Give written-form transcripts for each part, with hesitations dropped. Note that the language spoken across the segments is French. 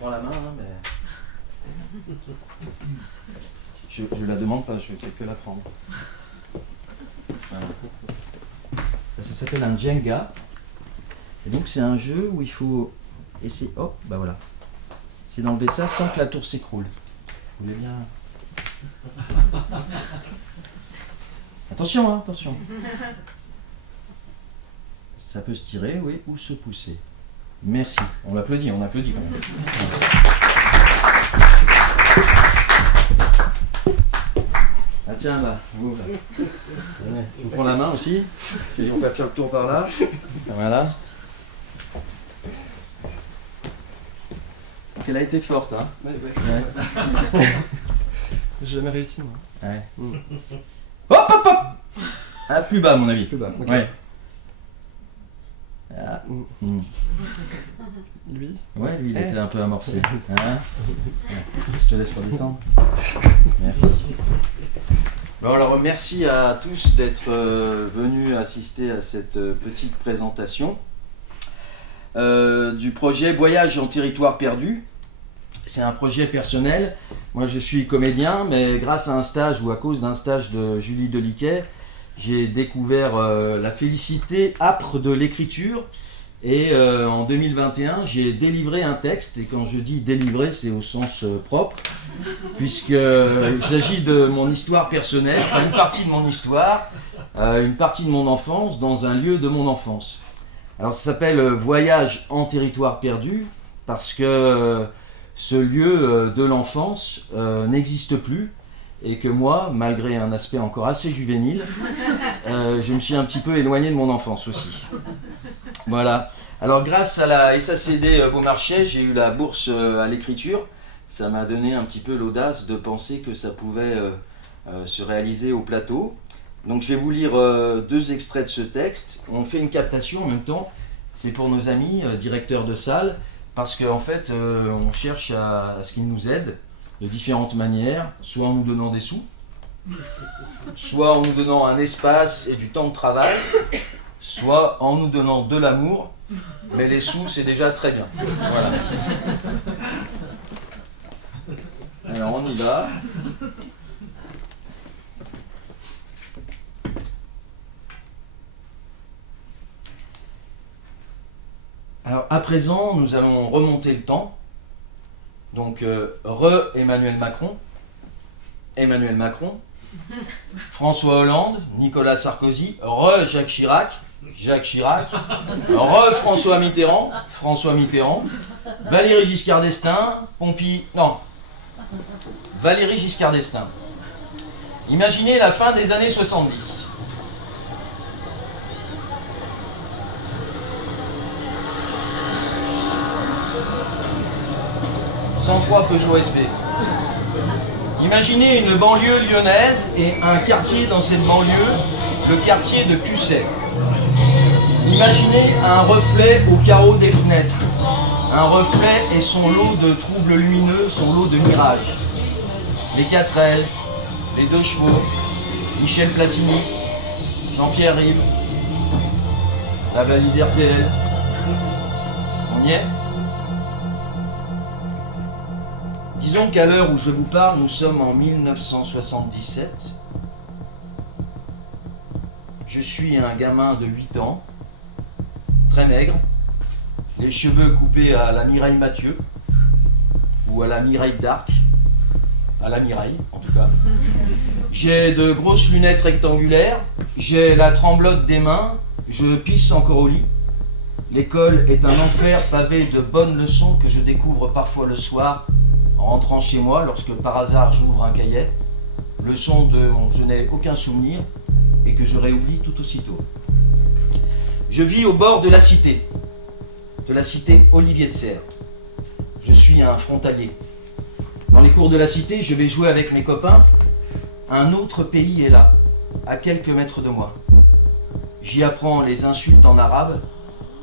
prends la main, hein, mais je la demande pas, je fais que la prendre. Voilà. Ça s'appelle un Jenga. Et donc c'est un jeu où il faut essayer, hop, bah voilà. C'est d'enlever ça sans que la tour s'écroule. Vous voulez bien. Attention, hein, attention. Ça peut se tirer, oui, ou se pousser. Merci. On applaudit quand même. Ah tiens, là, vous prends la main aussi. Et on va faire le tour par là. Voilà. Donc elle a été forte, hein. Ouais. J'ai jamais réussi, moi. Ouais. Hop, hop, hop. Ah, plus bas, à mon avis. Plus bas, ok. Ouais. Ah. Lui Ouais, lui, il était un peu amorcé. Hein, je te laisse redescendre. Merci. Bon, alors, merci à tous d'être venus assister à cette petite présentation du projet Voyage en territoire perdu. C'est un projet personnel. Moi, je suis comédien, mais grâce à un stage ou à cause d'un stage de Julie Deliquet, j'ai découvert la félicité âpre de l'écriture. Et en 2021, j'ai délivré un texte. Et quand je dis délivrer, c'est au sens propre, puisqu'il s'agit de mon histoire personnelle, enfin une partie de mon histoire, une partie de mon enfance, dans un lieu de mon enfance. Alors ça s'appelle Voyage en territoire perdu, parce que ce lieu de l'enfance n'existe plus, et que moi, malgré un aspect encore assez juvénile, je me suis un petit peu éloigné de mon enfance aussi. Voilà. Alors grâce à la SACD Beaumarchais, j'ai eu la bourse à l'écriture. Ça m'a donné un petit peu l'audace de penser que ça pouvait se réaliser au plateau. Donc je vais vous lire 2 extraits de ce texte. On fait une captation en même temps. C'est pour nos amis directeurs de salle, parce qu'en fait, on cherche à ce qu'ils nous aident de différentes manières, soit en nous donnant des sous, soit en nous donnant un espace et du temps de travail, soit en nous donnant de l'amour, mais les sous, c'est déjà très bien. Voilà. Alors, on y va. Alors, à présent, nous allons remonter le temps. Donc, Emmanuel Macron, François Hollande, Nicolas Sarkozy, Jacques Chirac, François Mitterrand, Valéry Giscard d'Estaing, Valéry Giscard d'Estaing. Imaginez la fin des années 70. Peugeot SP. Imaginez une banlieue lyonnaise et un quartier dans cette banlieue, le quartier de Cusset. Imaginez un reflet au carreau des fenêtres. Un reflet et son lot de troubles lumineux, son lot de mirages. Les 4L, les 2 chevaux, Michel Platini, Jean-Pierre Rive, la valise RTL. On y est ? Disons qu'à l'heure où je vous parle, nous sommes en 1977. Je suis un gamin de 8 ans, très maigre, les cheveux coupés à la Mireille Mathieu, ou à la Mireille d'Arc, à la Mireille en tout cas. J'ai de grosses lunettes rectangulaires, j'ai la tremblote des mains, je pisse encore au lit. L'école est un enfer pavé de bonnes leçons que je découvre parfois le soir, en rentrant chez moi, lorsque par hasard j'ouvre un cahier, leçon dont je n'ai aucun souvenir et que je réoublie tout aussitôt. Je vis au bord de la cité Olivier de Serres. Je suis un frontalier. Dans les cours de la cité, je vais jouer avec mes copains. Un autre pays est là, à quelques mètres de moi. J'y apprends les insultes en arabe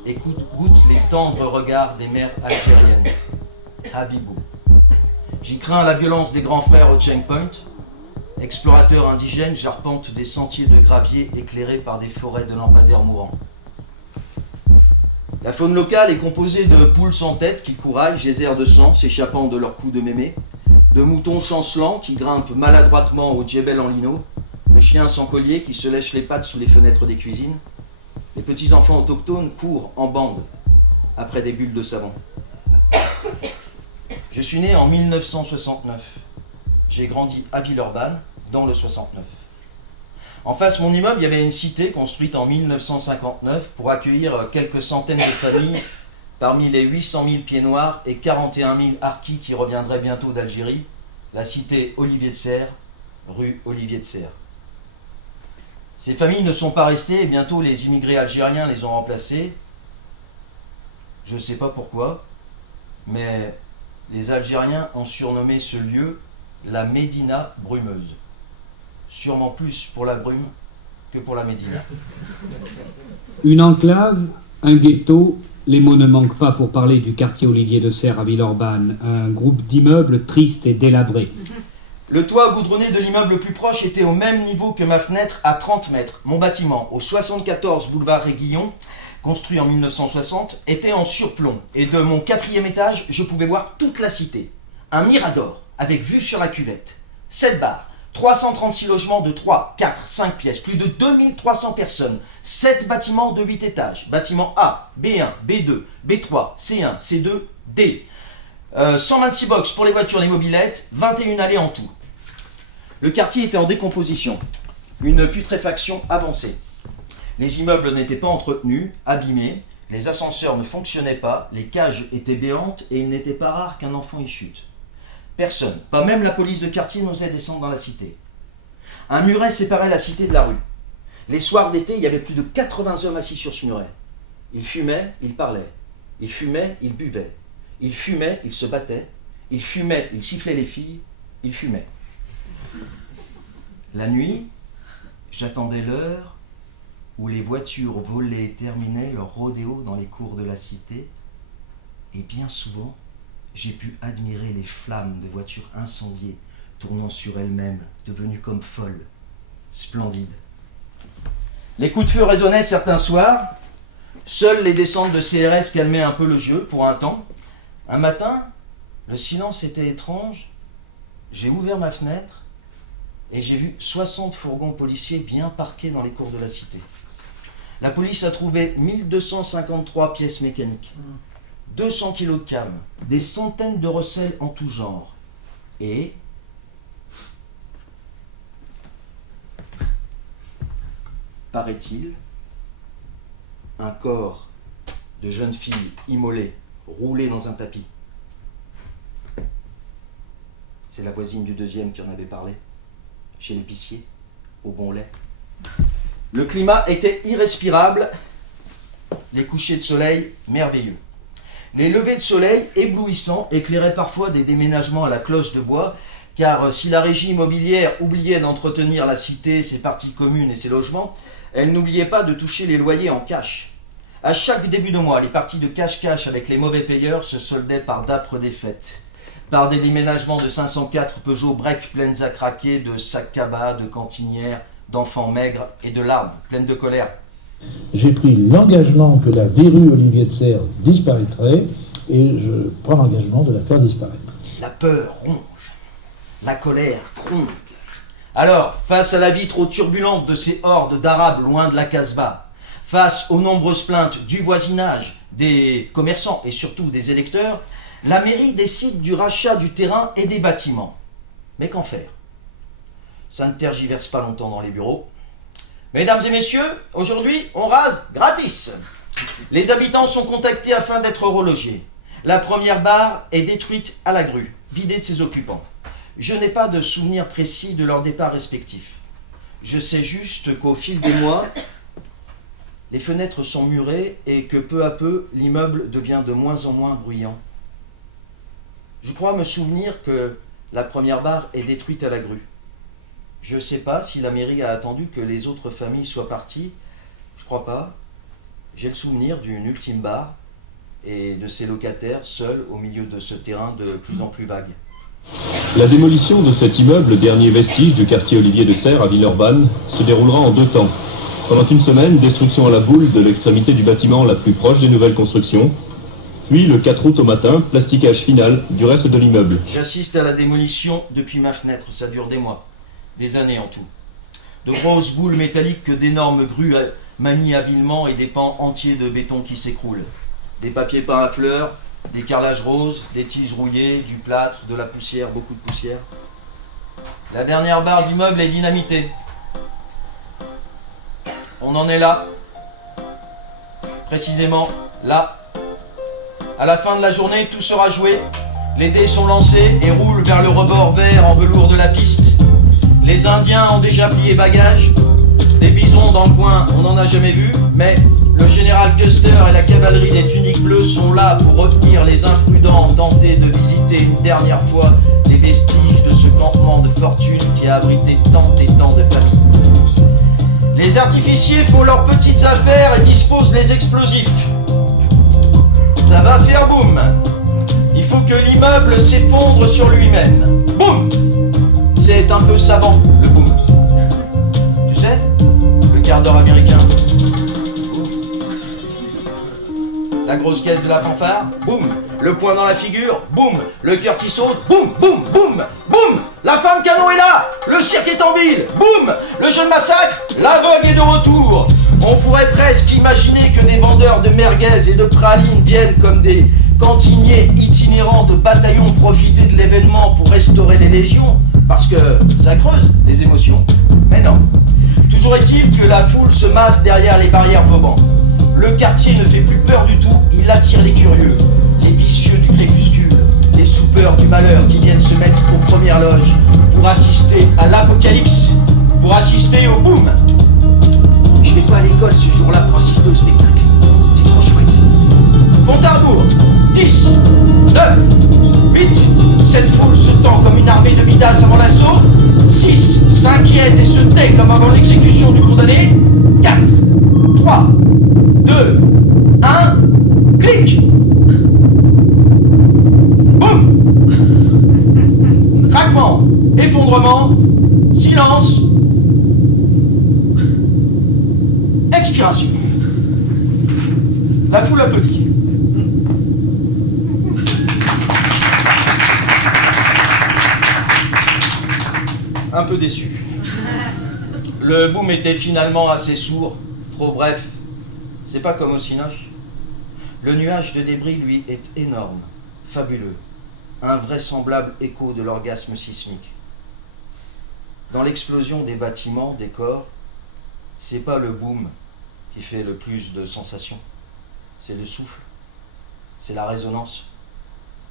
et goûte les tendres regards des mères algériennes. Habibou. J'y crains la violence des grands frères au checkpoint. Explorateur indigène, j'arpente des sentiers de gravier éclairés par des forêts de lampadaires mourants. La faune locale est composée de poules sans tête qui couraillent, geysers de sang s'échappant de leurs coups de mémé, de moutons chancelants qui grimpent maladroitement au djebel en lino, de chiens sans collier qui se lèchent les pattes sous les fenêtres des cuisines. Les petits enfants autochtones courent en bande après des bulles de savon. Je suis né en 1969. J'ai grandi à Villeurbanne, dans le 69. En face de mon immeuble, il y avait une cité construite en 1959 pour accueillir quelques centaines de familles parmi les 800 000 pieds noirs et 41 000 harkis qui reviendraient bientôt d'Algérie, la cité Olivier de Serres, rue Olivier de Serres. Ces familles ne sont pas restées et bientôt les immigrés algériens les ont remplacées. Je ne sais pas pourquoi, mais les Algériens ont surnommé ce lieu la Médina brumeuse. Sûrement plus pour la brume que pour la Médina. Une enclave, un ghetto, les mots ne manquent pas pour parler du quartier Olivier de Serres à Villeurbanne, un groupe d'immeubles tristes et délabrés. Le toit goudronné de l'immeuble le plus proche était au même niveau que ma fenêtre à 30 mètres. Mon bâtiment, au 74 boulevard Réguillon, construit en 1960, était en surplomb. Et de mon 4e étage, je pouvais voir toute la cité. Un mirador, avec vue sur la cuvette. 7 bars. 336 logements de 3, 4, 5 pièces, plus de 2300 personnes, 7 bâtiments de 8 étages, bâtiments A, B1, B2, B3, C1, C2, D. 126 box pour les voitures, les mobylettes, 21 allées en tout. Le quartier était en décomposition, une putréfaction avancée. Les immeubles n'étaient pas entretenus, abîmés, les ascenseurs ne fonctionnaient pas, les cages étaient béantes et il n'était pas rare qu'un enfant y chute. Personne, pas même la police de quartier, n'osait descendre dans la cité. Un muret séparait la cité de la rue. Les soirs d'été, il y avait plus de 80 hommes assis sur ce muret. Ils fumaient, ils parlaient. Ils fumaient, ils buvaient. Ils fumaient, ils se battaient. Ils fumaient, ils sifflaient les filles. Ils fumaient. La nuit, j'attendais l'heure où les voitures volées terminaient leur rodéo dans les cours de la cité. Et bien souvent, j'ai pu admirer les flammes de voitures incendiées, tournant sur elles-mêmes, devenues comme folles, splendides. Les coups de feu résonnaient certains soirs. Seules les descentes de CRS calmaient un peu le jeu pour un temps. Un matin, le silence était étrange. J'ai ouvert ma fenêtre et j'ai vu 60 fourgons policiers bien parqués dans les cours de la cité. La police a trouvé 1253 pièces mécaniques. 200 kilos de cam, des centaines de recels en tout genre. Et paraît-il, un corps de jeune fille immolée, roulé dans un tapis. C'est la voisine du deuxième qui en avait parlé, chez l'épicier, au bon lait. Le climat était irrespirable, les couchers de soleil merveilleux. Les levées de soleil éblouissants éclairaient parfois des déménagements à la cloche de bois, car si la régie immobilière oubliait d'entretenir la cité, ses parties communes et ses logements, elle n'oubliait pas de toucher les loyers en cash. À chaque début de mois, les parties de cash-cash avec les mauvais payeurs se soldaient par d'âpres défaites, par des déménagements de 504 Peugeot break pleines à craquer, de sacs cabas, de cantinières, d'enfants maigres et de larmes pleines de colère. J'ai pris l'engagement que la verrue Olivier de Serres disparaîtrait et je prends l'engagement de la faire disparaître. La peur ronge, la colère gronde. Alors, face à la vie trop turbulente de ces hordes d'Arabes loin de la Casbah, face aux nombreuses plaintes du voisinage, des commerçants et surtout des électeurs, la mairie décide du rachat du terrain et des bâtiments. Mais qu'en faire? Ça ne tergiverse pas longtemps dans les bureaux. Mesdames et messieurs, aujourd'hui, on rase gratis. Les habitants sont contactés afin d'être relogés. La première barre est détruite à la grue, vidée de ses occupants. Je n'ai pas de souvenir précis de leur départ respectif. Je sais juste qu'au fil des mois, les fenêtres sont murées et que peu à peu, l'immeuble devient de moins en moins bruyant. Je crois me souvenir que la première barre est détruite à la grue. Je ne sais pas si la mairie a attendu que les autres familles soient parties. Je crois pas. J'ai le souvenir d'une ultime barre et de ses locataires seuls au milieu de ce terrain de plus en plus vague. La démolition de cet immeuble, dernier vestige du quartier Olivier de Serres à Villeurbanne, se déroulera en 2 temps. Pendant une semaine, destruction à la boule de l'extrémité du bâtiment la plus proche des nouvelles constructions. Puis, le 4 août au matin, plasticage final du reste de l'immeuble. J'assiste à la démolition depuis ma fenêtre, ça dure des mois, des années en tout. De grosses boules métalliques que d'énormes grues manient habilement et des pans entiers de béton qui s'écroulent. Des papiers peints à fleurs, des carrelages roses, des tiges rouillées, du plâtre, de la poussière, beaucoup de poussière. La dernière barre d'immeuble est dynamitée. On en est là. Précisément là. À la fin de la journée, tout sera joué. Les dés sont lancés et roulent vers le rebord vert en velours de la piste. Les Indiens ont déjà plié bagages. Des bisons dans le coin, on n'en a jamais vu. Mais le général Custer et la cavalerie des tuniques bleues sont là pour retenir les imprudents tentés de visiter une dernière fois les vestiges de ce campement de fortune qui a abrité tant et tant de familles. Les artificiers font leurs petites affaires et disposent les explosifs. Ça va faire boum. Il faut que l'immeuble s'effondre sur lui-même. Boum. C'est un peu savant, le boum. Tu sais, le quart d'heure américain. La grosse caisse de la fanfare, boum. Le poing dans la figure, boum. Le cœur qui saute, boum, boum, boum, boum. La femme canon est là. Le cirque est en ville, boum. Le jeune massacre, l'aveugle est de retour. On pourrait presque imaginer que des vendeurs de merguez et de pralines viennent comme des cantiniers itinérants de bataillons profiter de l'événement pour restaurer les légions, parce que ça creuse les émotions. Mais non. Toujours est-il que la foule se masse derrière les barrières Vauban. Le quartier ne fait plus peur du tout, il attire les curieux, les vicieux du crépuscule, les soupeurs du malheur qui viennent se mettre aux premières loges pour assister à l'apocalypse, pour assister au boom. Je vais pas à l'école ce jour-là pour assister au spectacle. C'est trop chouette. Compte à rebours. 10, 9, 8. Cette foule se tend comme une armée de bidas avant l'assaut. 6, s'inquiète et se tait comme avant l'exécution du condamné. 4, 3, 2, 1. Clic. Boum. Craquement. Effondrement. Silence. Expiration. La foule applaudit. Un peu déçu. Le boom était finalement assez sourd, trop bref. C'est pas comme au Cinoche. Le nuage de débris, lui, est énorme, fabuleux. Un vraisemblable écho de l'orgasme sismique. Dans l'explosion des bâtiments, des corps, c'est pas le boom qui fait le plus de sensations. C'est le souffle. C'est la résonance.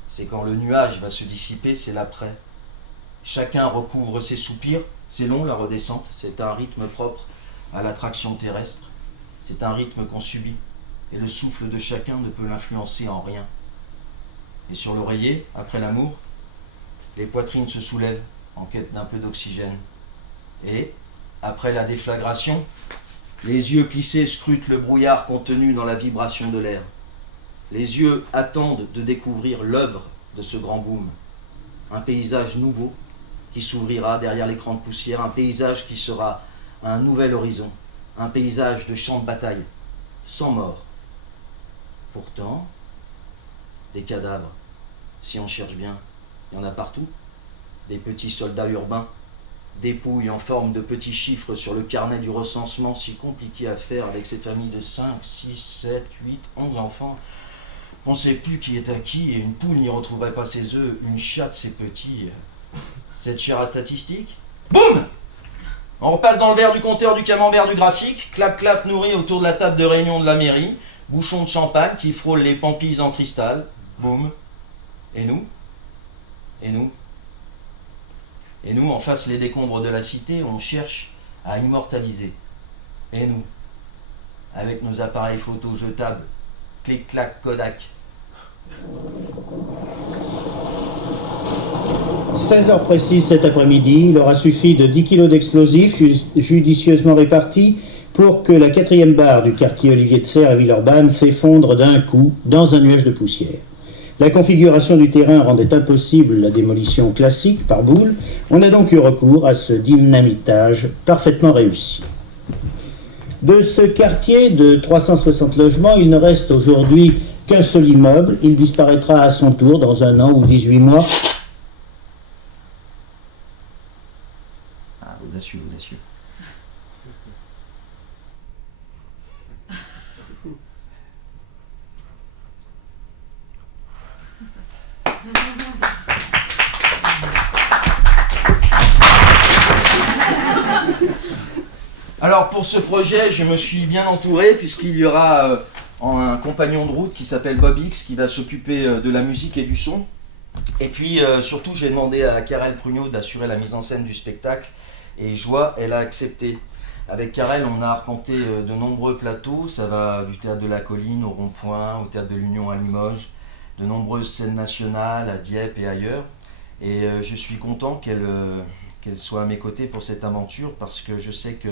C'est quand le nuage va se dissiper, c'est l'après. Chacun recouvre ses soupirs. C'est long la redescente. C'est un rythme propre à l'attraction terrestre. C'est un rythme qu'on subit. Et le souffle de chacun ne peut l'influencer en rien. Et sur l'oreiller, après l'amour, les poitrines se soulèvent en quête d'un peu d'oxygène. Et, après la déflagration, les yeux plissés scrutent le brouillard contenu dans la vibration de l'air. Les yeux attendent de découvrir l'œuvre de ce grand boom. Un paysage nouveau qui s'ouvrira derrière l'écran de poussière, un paysage qui sera un nouvel horizon, un paysage de champ de bataille, sans mort. Pourtant, des cadavres, si on cherche bien, il y en a partout. Des petits soldats urbains, dépouilles en forme de petits chiffres sur le carnet du recensement, si compliqué à faire avec ces familles de 5, 6, 7, 8, 11 enfants. On ne sait plus qui est à qui, et une poule n'y retrouverait pas ses œufs, une chatte ses petits. Cette chair à statistique. Boum! On repasse dans le verre du compteur du camembert du graphique, clap-clap nourri autour de la table de réunion de la mairie, bouchon de champagne qui frôle les pampilles en cristal. Boum! Et nous? Et nous? Et nous, en face les décombres de la cité, on cherche à immortaliser. Et nous, avec nos appareils photo jetables, clic-clac Kodak. 16h précises cet après-midi, il aura suffi de 10 kg d'explosifs judicieusement répartis pour que la 4e barre du quartier Olivier de Serres à Villeurbanne s'effondre d'un coup dans un nuage de poussière. La configuration du terrain rendait impossible la démolition classique par boule. On a donc eu recours à ce dynamitage parfaitement réussi. De ce quartier de 360 logements, il ne reste aujourd'hui qu'un seul immeuble. Il disparaîtra à son tour dans 1 an ou 18 mois. Ah, audacieux, audacieux. Alors pour ce projet, je me suis bien entouré puisqu'il y aura un compagnon de route qui s'appelle Bob X qui va s'occuper de la musique et du son. Et puis surtout, j'ai demandé à Karel Prugnot d'assurer la mise en scène du spectacle et Joie, elle a accepté. Avec Karel, on a arpenté de nombreux plateaux, ça va du Théâtre de la Colline au Rond-Point, au Théâtre de l'Union à Limoges, de nombreuses scènes nationales à Dieppe et ailleurs. Et je suis content qu'elle soit à mes côtés pour cette aventure parce que je sais que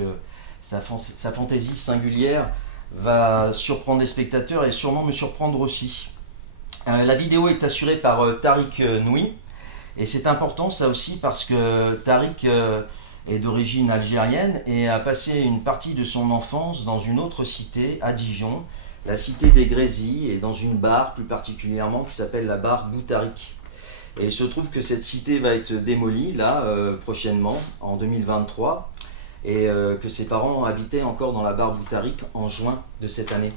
sa fantaisie singulière va surprendre les spectateurs et sûrement me surprendre aussi. La vidéo est assurée par Tariq Noui et c'est important ça aussi parce que Tariq est d'origine algérienne et a passé une partie de son enfance dans une autre cité à Dijon, la cité des Grésilles, et dans une bar plus particulièrement qui s'appelle la bar Boutariq. Et il se trouve que cette cité va être démolie là prochainement en 2023 et que ses parents habitaient encore dans la bar Boutariq en juin de cette année.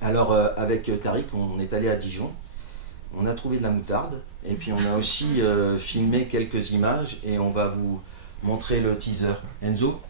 Alors avec Tariq, on est allé à Dijon, on a trouvé de la moutarde et puis on a aussi filmé quelques images et on va vous montrer le teaser. Enzo ?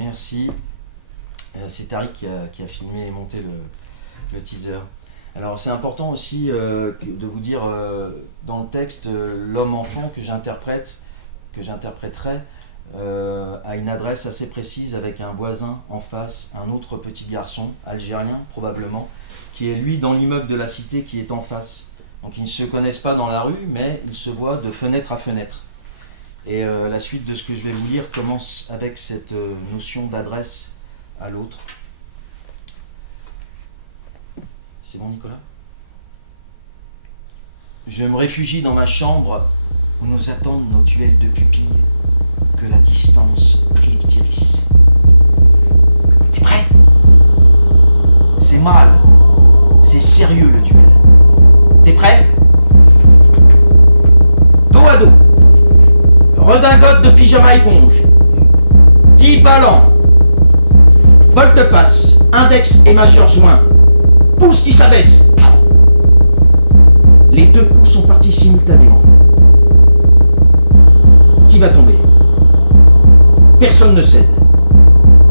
Merci. C'est Tariq qui a filmé et monté le teaser. Alors c'est important aussi de vous dire dans le texte, l'homme-enfant que j'interpréterai a une adresse assez précise avec un voisin en face, un autre petit garçon, algérien probablement, qui est lui dans l'immeuble de la cité qui est en face. Donc ils ne se connaissent pas dans la rue, mais ils se voient de fenêtre à fenêtre. Et la suite de ce que je vais vous lire commence avec cette notion d'adresse à l'autre. C'est bon, Nicolas ? Je me réfugie dans ma chambre où nous attendent nos duels de pupilles que la distance prive d'iris. T'es prêt ? C'est mal. C'est sérieux le duel. T'es prêt ? Dos à dos. Redingote de pyjama éponge. 10 ballons. Volte-face. Index et majeur joint. Pouce qui s'abaisse. Les deux coups sont partis simultanément. Qui va tomber ? Personne ne cède.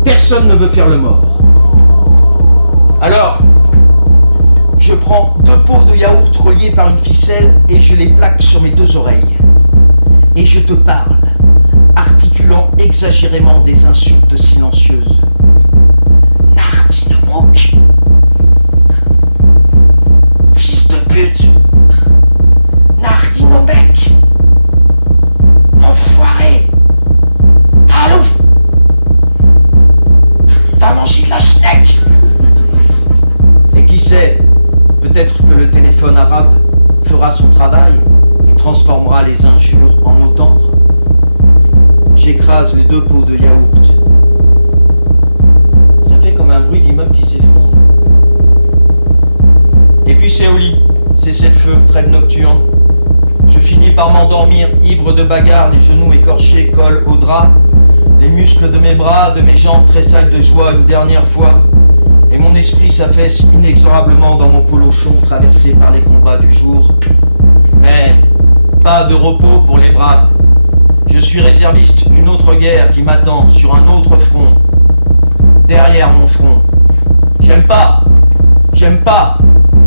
Personne ne veut faire le mort. Alors, je prends 2 pots de yaourt reliés par une ficelle et je les plaque sur mes 2 oreilles. Et je te parle, articulant exagérément des insultes silencieuses. Nardinemouk. Fils de pute. Nardinomec. Enfoiré. Alouf. va manger de la schneck. Et qui sait, peut-être que le téléphone arabe fera son travail et transformera les injures en mots tendres. J'écrase les 2 pots de yaourt. Ça fait comme un bruit d'immeuble qui s'effondre. Et puis c'est au lit, cessez-le-feu, trêve nocturne. Je finis par m'endormir, ivre de bagarre, les genoux écorchés collent au drap. Les muscles de mes bras, de mes jambes tressaillent de joie une dernière fois. Et mon esprit s'affaisse inexorablement dans mon polochon traversé par les combats du jour. Mais pas de repos pour les braves. Je suis réserviste d'une autre guerre qui m'attend sur un autre front. Derrière mon front. J'aime pas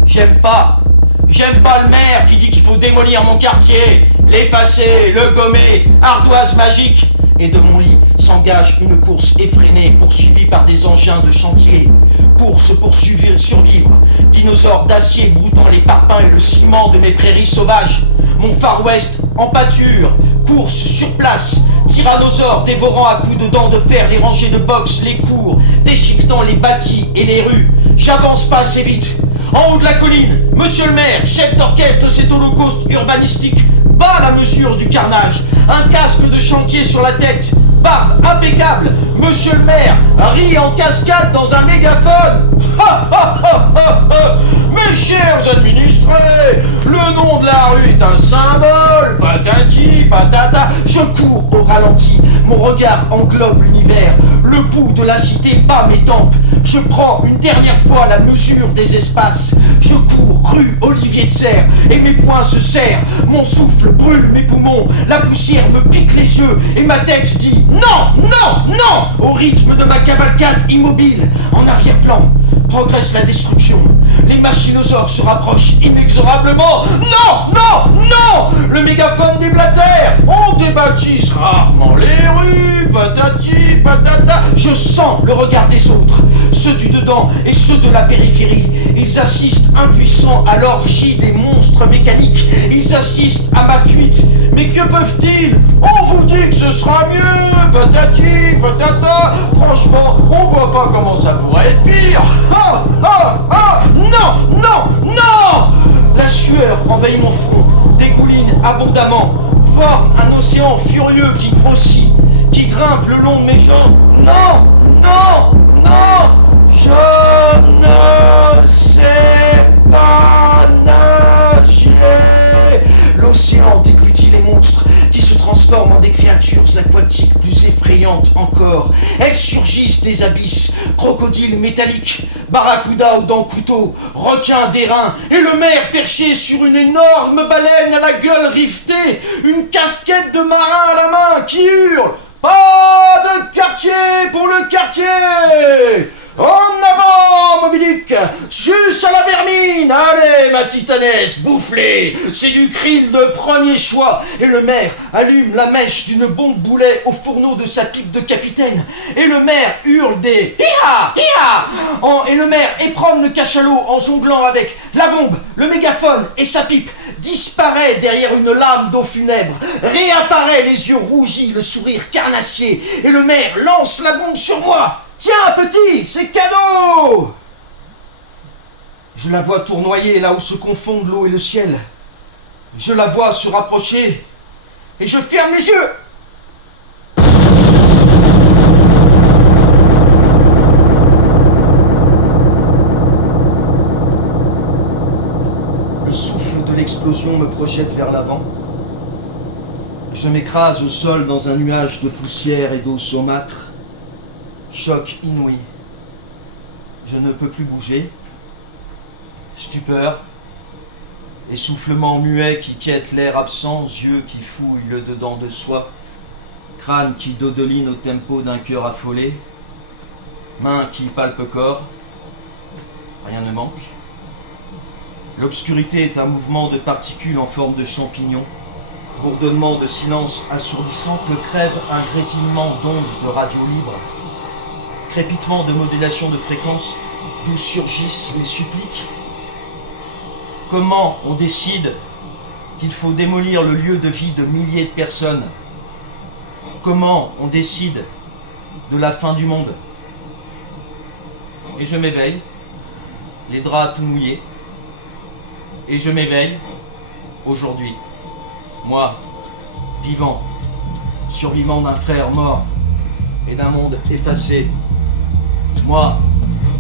le maire qui dit qu'il faut démolir mon quartier, l'effacer, le gommer, ardoise magique. Et de mon lit s'engage une course effrénée, poursuivie par des engins de chantier. Course pour survivre, dinosaures d'acier broutant les parpaings et le ciment de mes prairies sauvages. Mon Far West en pâture, course sur place, tyrannosaures dévorant à coups de dents de fer les rangées de boxe, les cours, déchiquetant les bâtis et les rues. J'avance pas assez vite. En haut de la colline, monsieur le maire, chef d'orchestre de cet holocauste urbanistique, bat la mesure du carnage. Un casque de chantier sur la tête, barbe impeccable. Monsieur le maire rit en cascade dans un mégaphone. Ha ha ha ha ha. Mes chers administrés, le nom de la rue est un symbole. Patati patata. Je cours au ralenti, mon regard englobe l'univers. Le pouls de la cité bat mes tempes. Je prends une dernière fois la mesure des espaces. Je cours rue Olivier de Serre et mes poings se serrent. Mon souffle brûle mes poumons. La poussière me pique les yeux et ma tête dit non, non, non. Au rythme de ma cavalcade immobile, en arrière-plan, progresse la destruction. Les machinosaures se rapprochent inexorablement. Non, non, non. Le mégaphone déblatère. On débaptise rarement les rues. Patati, patata. Je sens le regard des autres, ceux du dedans et ceux de la périphérie. Ils assistent impuissants à l'orgie des monstres mécaniques. Ils assistent à ma fuite. Mais que peuvent-ils? On vous dit que ce sera mieux. Patati, patata. Franchement, on voit pas comment ça pourrait être pire. Ah, ah, ah. Non, non, non. La sueur envahit mon front, dégouline abondamment, forme un océan furieux qui grossit, qui grimpe le long de mes jambes. Non, non, non. Je ne sais pas nager. L'océan déglutit les monstres qui se transforment en des créatures aquatiques plus effrayantes encore. Elles surgissent des abysses, crocodiles métalliques, barracudas aux dents couteaux, requins d'airain, et le maire perché sur une énorme baleine à la gueule rivetée, une casquette de marin à la main qui hurle « Pas de quartier pour le quartier !» En avant, Mobilic! Juste à la vermine! Allez, ma titanesse, bouffe-les! C'est du krill de premier choix! Et le maire allume la mèche d'une bombe boulet au fourneau de sa pipe de capitaine. Et le maire hurle des Hi-ha! Hi-ha! Et le maire éprône le cachalot en jonglant avec la bombe, le mégaphone et sa pipe. Disparaît derrière une lame d'eau funèbre, réapparaît les yeux rougis, le sourire carnassier. Et le maire lance la bombe sur moi. Tiens, petit, c'est cadeau! Je la vois tournoyer là où se confondent l'eau et le ciel. Je la vois se rapprocher et je ferme les yeux. Le souffle de l'explosion me projette vers l'avant. Je m'écrase au sol dans un nuage de poussière et d'eau saumâtre. Choc inouï. Je ne peux plus bouger. Stupeur. Essoufflement muet qui quête l'air absent, yeux qui fouillent le dedans de soi, crâne qui dodeline au tempo d'un cœur affolé, main qui palpe corps. Rien ne manque. L'obscurité est un mouvement de particules en forme de champignons. Bourdonnement de silence assourdissant que crève un grésillement d'ondes de radio libre. Crépitement de modulation de fréquence, d'où surgissent les suppliques. Comment on décide qu'il faut démolir le lieu de vie de milliers de personnes? Comment on décide de la fin du monde? Et je m'éveille, les draps tout mouillés. Et je m'éveille, aujourd'hui. Moi, vivant, survivant d'un frère mort et d'un monde effacé. Moi,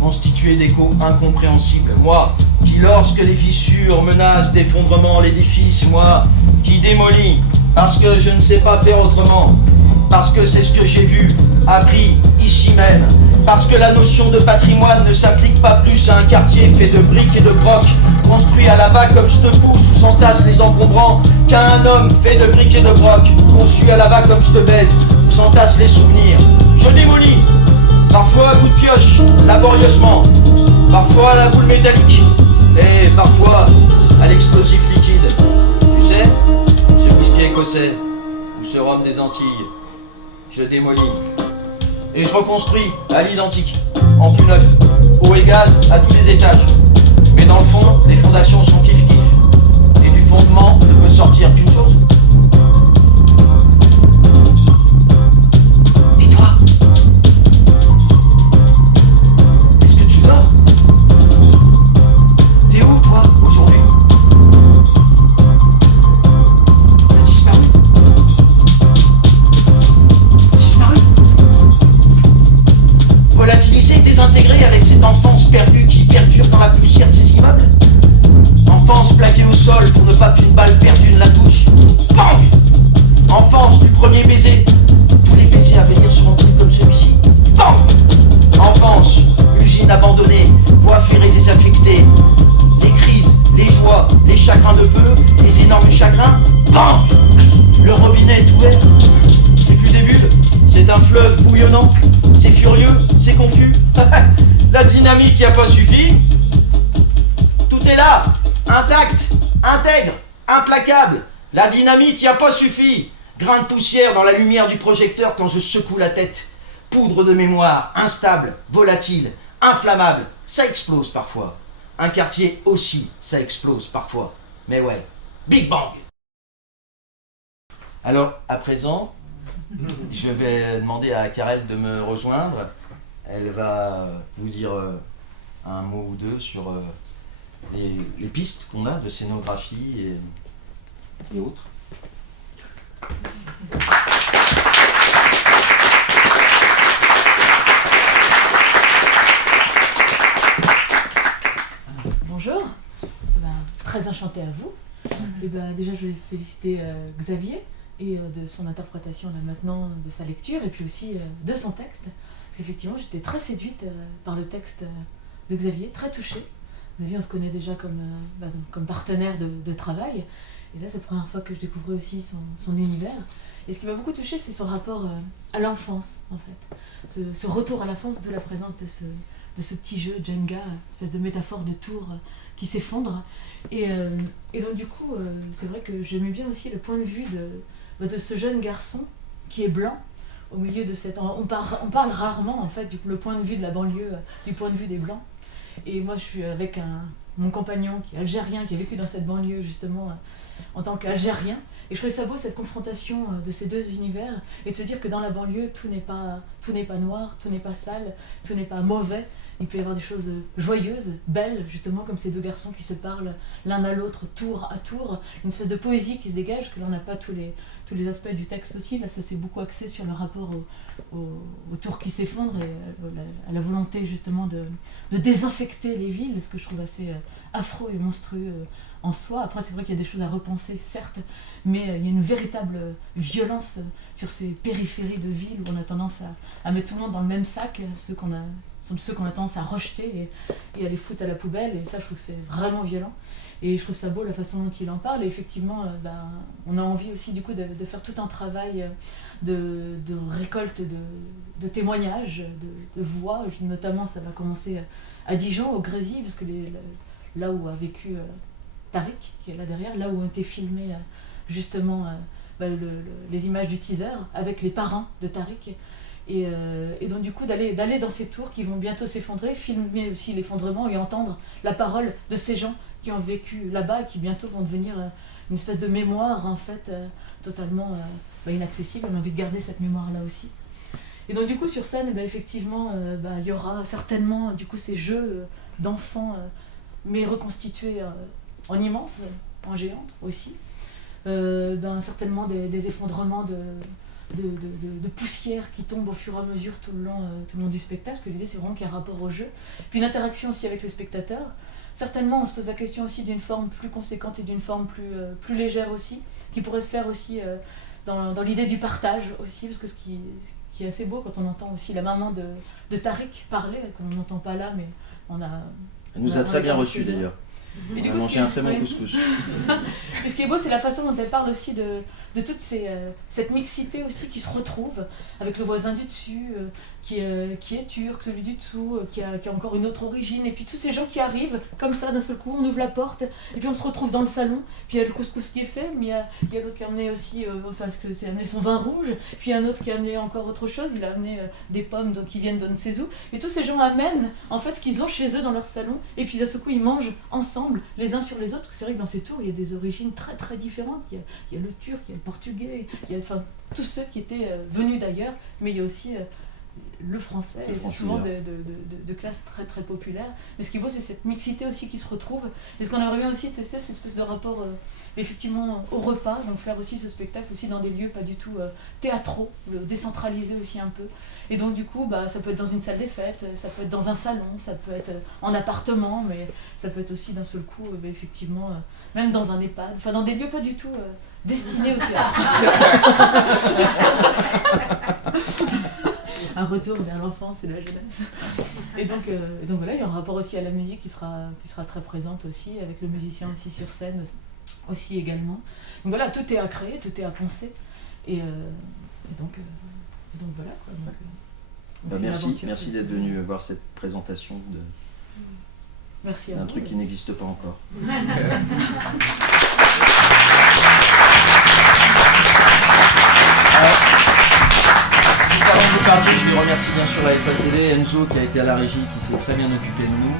constitué d'échos incompréhensibles. Moi, qui lorsque les fissures menacent d'effondrement l'édifice, moi, qui démolis parce que je ne sais pas faire autrement, parce que c'est ce que j'ai vu, appris, ici même, parce que la notion de patrimoine ne s'applique pas plus à un quartier fait de briques et de brocs, construit à la va comme je te pousse ou s'entasse les encombrants, qu'à un homme fait de briques et de brocs, conçu à la va comme je te baise, ou s'entasse les souvenirs. Je démolis, parfois à coup de pioche, laborieusement, parfois à la boule métallique, et parfois à l'explosif liquide. Tu sais, ce whisky écossais, ou ce rhum des Antilles, je démolis. Et je reconstruis à l'identique, en plus neuf, eau et gaz à tous les étages. Mais dans le fond, les fondations sont kiff-kiff. Et du fondement ne peut sortir qu'une chose. Et toi ? Est-ce que tu dors ? T'es où, toi, aujourd'hui ? T'as disparu ? Volatilisé et désintégré avec cette enfance perdue qui perdure dans la poussière de ces immeubles. Enfance plaquée au sol pour ne pas qu'une balle perdue ne la touche. Bang ! Enfance du premier baiser. Tous les baisers à venir seront-ils comme celui-ci ? Bang ! Enfance, usine abandonnée, voie ferrée désaffectée. Les crises, les joies, les chagrins de peu, les énormes chagrins. Bang ! Le robinet est ouvert. C'est plus des bulles, c'est un fleuve bouillonnant. C'est furieux, c'est confus. La dynamite n'y a pas suffi. Tout est là, intact, intègre, implacable. La dynamite n'y a pas suffi. Grain de poussière dans la lumière du projecteur quand je secoue la tête. Poudre de mémoire, instable, volatile, inflammable. Ça explose parfois. Un quartier aussi, ça explose parfois. Mais ouais, Big Bang. Alors, à présent, je vais demander à Karel de me rejoindre. Elle va vous dire un mot ou deux sur les pistes qu'on a de scénographie et autres. Bonjour, très enchantée à vous. Déjà, je voulais féliciter Xavier et de son interprétation là maintenant, de sa lecture, et puis aussi de son texte. Parce qu'effectivement, j'étais très séduite par le texte de Xavier, très touchée. Xavier, on se connaît déjà comme partenaire de travail. Et là, c'est la première fois que je découvrais aussi son univers. Et ce qui m'a beaucoup touchée, c'est son rapport à l'enfance, en fait. Ce retour à l'enfance, de la présence de ce petit jeu Jenga, espèce de métaphore de tour qui s'effondre. Et donc, du coup, c'est vrai que j'aimais bien aussi le point de vue de ce jeune garçon qui est blanc au milieu de cette... On parle rarement, en fait, le point de vue de la banlieue, du point de vue des blancs. Et moi, je suis avec mon compagnon qui est algérien, qui a vécu dans cette banlieue, justement, en tant qu'Algérien. Et je trouvais ça beau, cette confrontation de ces deux univers, et de se dire que dans la banlieue, tout n'est pas noir, tout n'est pas sale, tout n'est pas mauvais. Il peut y avoir des choses joyeuses, belles, justement, comme ces deux garçons qui se parlent l'un à l'autre, tour à tour. Une espèce de poésie qui se dégage, que l'on n'a pas tous les aspects du texte aussi. Là, ça s'est beaucoup axé sur le rapport au tour qui s'effondre et à la volonté, justement, de désinfecter les villes, ce que je trouve assez affreux et monstrueux en soi. Après, c'est vrai qu'il y a des choses à repenser, certes, mais il y a une véritable violence sur ces périphéries de villes où on a tendance à mettre tout le monde dans le même sac, ceux qu'on a tendance à rejeter et à les foutre à la poubelle, et ça, je trouve que c'est vraiment violent. Et je trouve ça beau la façon dont il en parle, et effectivement, on a envie aussi du coup de faire tout un travail de récolte de témoignages, de voix. Notamment, ça va commencer à Dijon, au Grésy, parce que là où a vécu Tariq, qui est là derrière, là où ont été filmées justement les images du teaser, avec les parents de Tariq. Et donc du coup d'aller dans ces tours qui vont bientôt s'effondrer, filmer aussi l'effondrement et entendre la parole de ces gens qui ont vécu là-bas et qui bientôt vont devenir une espèce de mémoire en fait totalement inaccessible. On a envie de garder cette mémoire-là aussi. Et donc du coup sur scène, effectivement, il y aura certainement du coup ces jeux d'enfants, mais reconstitués en immense, en géant aussi. Certainement des effondrements de poussière qui tombent au fur et à mesure tout le long du spectacle, parce que l'idée c'est vraiment qu'il y a un rapport au jeu. Puis une interaction aussi avec les spectateurs. Certainement on se pose la question aussi d'une forme plus conséquente et d'une forme plus légère aussi, qui pourrait se faire aussi dans l'idée du partage aussi, parce que ce qui est assez beau quand on entend aussi la maman de Tariq parler, qu'on n'entend pas là, mais on a... Elle nous a très bien reçus d'ailleurs. Et on a mangé un très bon couscous. Et ce qui est beau, c'est la façon dont elle parle aussi de toute cette mixité aussi qui se retrouve avec le voisin du dessus, qui est turc, celui du dessous, qui a encore une autre origine, et puis tous ces gens qui arrivent comme ça d'un seul coup, on ouvre la porte, et puis on se retrouve dans le salon, puis il y a le couscous qui est fait, mais il y a l'autre qui a amené aussi, c'est amené son vin rouge, puis il y a un autre qui a amené encore autre chose, il a amené des pommes qui viennent de ne sais où, et tous ces gens amènent en fait ce qu'ils ont chez eux dans leur salon, et puis d'un seul coup ils mangent ensemble, les uns sur les autres. C'est vrai que dans ces tours, il y a des origines très très différentes. Il y a le turc, il y a le portugais, il y a tous ceux qui étaient venus d'ailleurs, mais il y a aussi le français, et c'est souvent de classes très très populaires. Mais ce qui est beau, c'est cette mixité aussi qui se retrouve. Et ce qu'on aimerait bien aussi tester, c'est cette espèce de rapport effectivement au repas, donc faire aussi ce spectacle aussi dans des lieux pas du tout théâtraux, le décentraliser aussi un peu. Et donc du coup, ça peut être dans une salle des fêtes, ça peut être dans un salon, ça peut être en appartement, mais ça peut être aussi d'un seul coup, effectivement, même dans un EHPAD, enfin dans des lieux pas du tout destinés au théâtre. Un retour vers l'enfance et la jeunesse. Et donc voilà, il y a un rapport aussi à la musique qui sera très présente aussi, avec le musicien aussi sur scène aussi également. Donc voilà, tout est à créer, tout est à penser. Et donc voilà quoi. Merci d'être venu voir cette présentation Merci d'un truc qui n'existe pas encore. Juste avant de partir, je vais remercier bien sûr la SACD, Enzo qui a été à la régie, qui s'est très bien occupé de nous,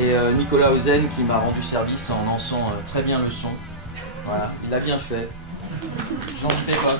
et Nicolas Ozen qui m'a rendu service en lançant très bien le son. Voilà, il a bien fait. Je n'en doutais pas.